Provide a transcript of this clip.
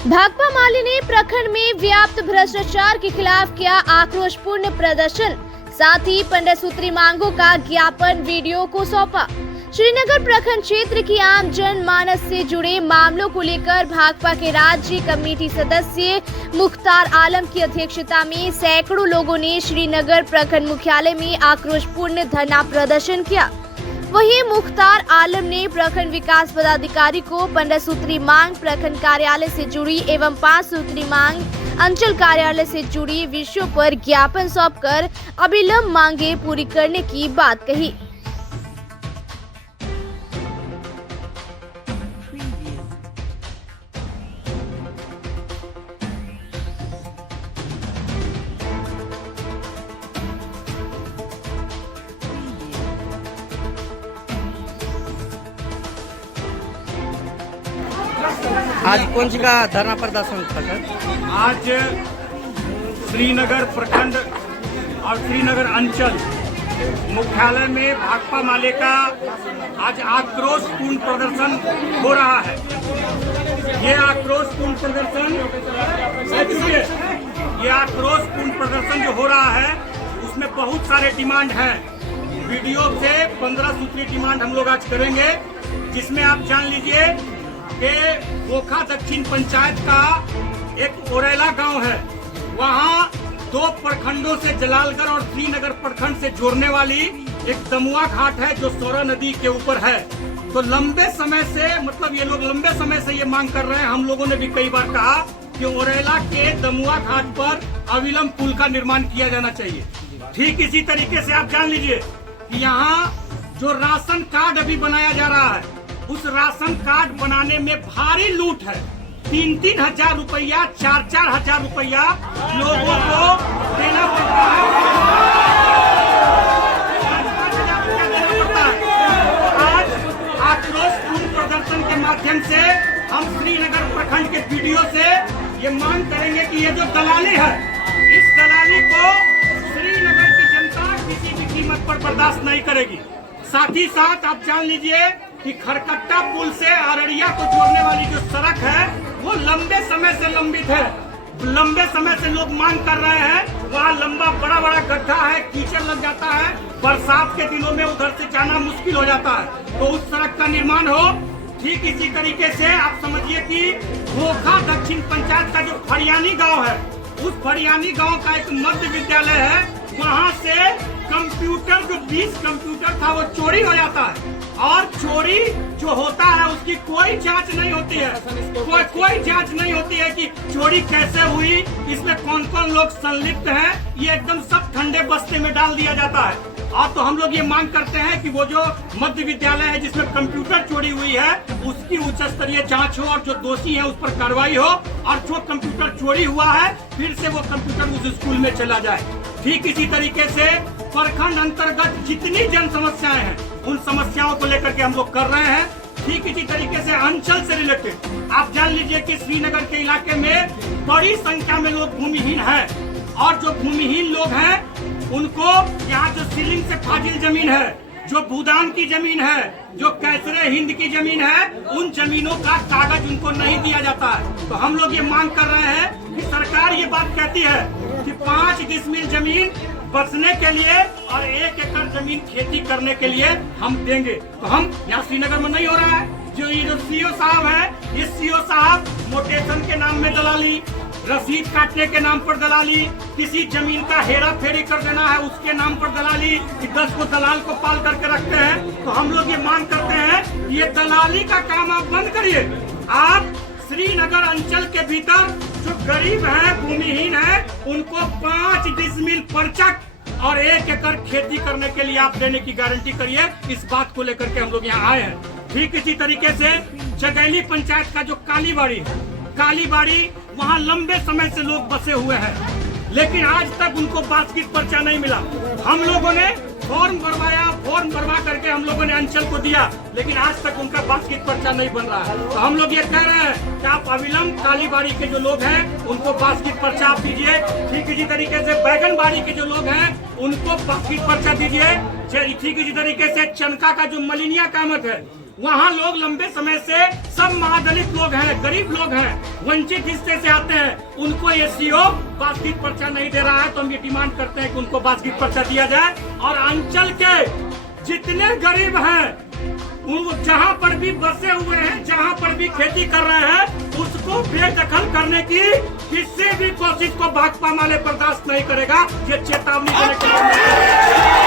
भाकपा माले ने प्रखंड में व्याप्त भ्रष्टाचार के खिलाफ किया आक्रोशपूर्ण प्रदर्शन। साथ ही 15 सूत्री मांगों का ज्ञापन वीडियो को सौंपा। श्रीनगर प्रखंड क्षेत्र की आम जन मानस से जुड़े मामलों को लेकर भाकपा के राज्य कमेटी सदस्य मुख्तार आलम की अध्यक्षता में सैकड़ों लोगों ने श्रीनगर प्रखंड मुख्यालय में आक्रोशपूर्ण धरना प्रदर्शन किया। वहीं मुख्तार आलम ने प्रखंड विकास पदाधिकारी को 15 सूत्री मांग प्रखंड कार्यालय से जुड़ी एवं 5 सूत्री मांग अंचल कार्यालय से जुड़ी विषयों पर ज्ञापन सौंपकर अविलंब मांगे पूरी करने की बात कही। आज कौन सी का धरना प्रदर्शन था सर? आज श्रीनगर प्रखंड और श्रीनगर अंचल मुख्यालय में भाकपा माले का आज आक्रोशपूर्ण प्रदर्शन हो रहा है। ये आक्रोशपूर्ण प्रदर्शन जो हो रहा है उसमें बहुत सारे डिमांड हैं। वीडियो से 15 सूत्री डिमांड हम लोग आज करेंगे, जिसमें आप जान लीजिए कि वोखा दक्षिण पंचायत का एक ओरेला गांव है। वहां 2 प्रखंडों से जलालगढ़ और श्रीनगर प्रखंड से जोड़ने वाली एक दमुआ घाट है जो सौरा नदी के ऊपर है। तो लंबे समय से ये लोग लंबे समय से ये मांग कर रहे हैं। हम लोगों ने भी कई बार कहा कि ओरेला के दमुआ घाट पर अविलंब पुल का निर्माण किया जाना चाहिए। ठीक इसी तरीके से आप जान लीजिए कि यहाँ जो राशन कार्ड अभी बनाया जा रहा है, उस राशन कार्ड बनाने में भारी लूट है। 3-3 हजार रुपया, 4-4 हजार रुपया लोगों को देना पड़ता है। आज आक्रोशपूर्ण प्रदर्शन के माध्यम से हम श्रीनगर प्रखंड के वीडियो से ये मांग करेंगे कि ये जो दलाली है, इस दलाली को श्रीनगर की जनता किसी भी कीमत पर बर्दाश्त नहीं करेगी। साथ ही साथ आप जान लीजिए कि खरकट्टा पुल से अररिया को जोड़ने वाली जो सड़क है वो लंबे समय से लंबित है। लंबे समय से लोग मांग कर रहे हैं। वहाँ लंबा बड़ा गड्ढा है, कीचड़ लग जाता है, बरसात के दिनों में उधर से जाना मुश्किल हो जाता है। तो उस सड़क का निर्माण हो। ठीक इसी तरीके से आप समझिए कि वोखा दक्षिण पंचायत का जो फरियानी गाँव है, उस फरियानी गाँव का एक मध्य विद्यालय है। वहाँ से कंप्यूटर जो 20 कंप्यूटर था वो चोरी हो जाता है, और चोरी जो होता है उसकी कोई जांच नहीं होती है। कोई जांच नहीं होती है कि चोरी कैसे हुई, इसमें कौन कौन लोग संलिप्त हैं, ये एकदम सब ठंडे बस्ते में डाल दिया जाता है। और तो हम लोग ये मांग करते हैं कि वो जो मध्य विद्यालय है जिसमें कंप्यूटर चोरी हुई है, उसकी उच्च स्तरीय जांच हो और जो दोषी है उस पर कार्रवाई हो, और जो कंप्यूटर चोरी हुआ है फिर से वो कंप्यूटर उस स्कूल में चला जाए। ठीक इसी तरीके से प्रखंड अंतर्गत जितनी जन समस्याएं हैं उन समस्याओं को लेकर के हम लोग कर रहे हैं। ठीक इसी तरीके से अंचल से रिलेटेड आप जान लीजिए कि श्रीनगर के इलाके में बड़ी संख्या में लोग भूमिहीन हैं, और जो भूमिहीन लोग हैं उनको यहाँ जो सीलिंग से फाजिल जमीन है, जो भूदान की जमीन है, जो कैसरे हिंद की जमीन है, उन जमीनों का कागज उनको नहीं दिया जाता है। तो हम लोग ये मांग कर रहे हैं कि सरकार ये बात कहती है कि 5 डिसमिल जमीन बचने के लिए और 1 एकड़ जमीन खेती करने के लिए हम देंगे। तो हम यहाँ श्रीनगर में नहीं हो रहा है। ये जो सीओ साहब है, ये सीओ साहब मोटेशन के नाम में दलाली, रसीद काटने के नाम पर दलाली, किसी जमीन का हेरा फेरी कर देना है उसके नाम पर दलाली, कि 10 को दलाल को पाल करके रखते हैं। तो हम लोग ये मांग करते हैं ये दलाली का काम आप बंद करिए। आप श्रीनगर अंचल के भीतर जो गरीब है, भूमिहीन है, उनको 5 डिसमिल परचक और 1 एकड़ खेती करने के लिए आप देने की गारंटी करिए। इस बात को लेकर के हम लोग यहाँ आए हैं। ठीक इसी तरीके से जगैली पंचायत का जो कालीबाड़ी वहाँ लंबे समय से लोग बसे हुए हैं, लेकिन आज तक उनको बास्केट पर्चा नहीं मिला। हम लोगों ने फॉर्म भरवा करके हम लोगों ने अंचल को दिया, लेकिन आज तक उनका बास्केट पर्चा नहीं बन रहा है। तो हम लोग ये कह रहे हैं कि आप अविलंब कालीबाड़ी के जो लोग हैं उनको बास्केट पर्चा आप दीजिए। ठीक इसी तरीके से बैगनबाड़ी के जो लोग हैं उनको बास्केट पर्चा दीजिए। ठीक इसी तरीके से चनका का जो मलिनिया कामत है वहाँ लोग लंबे समय से सब महादलित लोग हैं, गरीब लोग हैं, वंचित हिस्से से आते हैं, उनको ये सीओ बासगीत पर्चा नहीं दे रहा है। तो हम ये डिमांड करते हैं कि उनको बासगीत पर्चा दिया जाए और अंचल के जितने गरीब हैं उन जहाँ पर भी बसे हुए हैं, जहाँ पर भी खेती कर रहे हैं, उसको बेदखल करने की किसी भी कोशिश को भाकपा माले बर्दाश्त नहीं करेगा। ये चेतावनी देने के लिए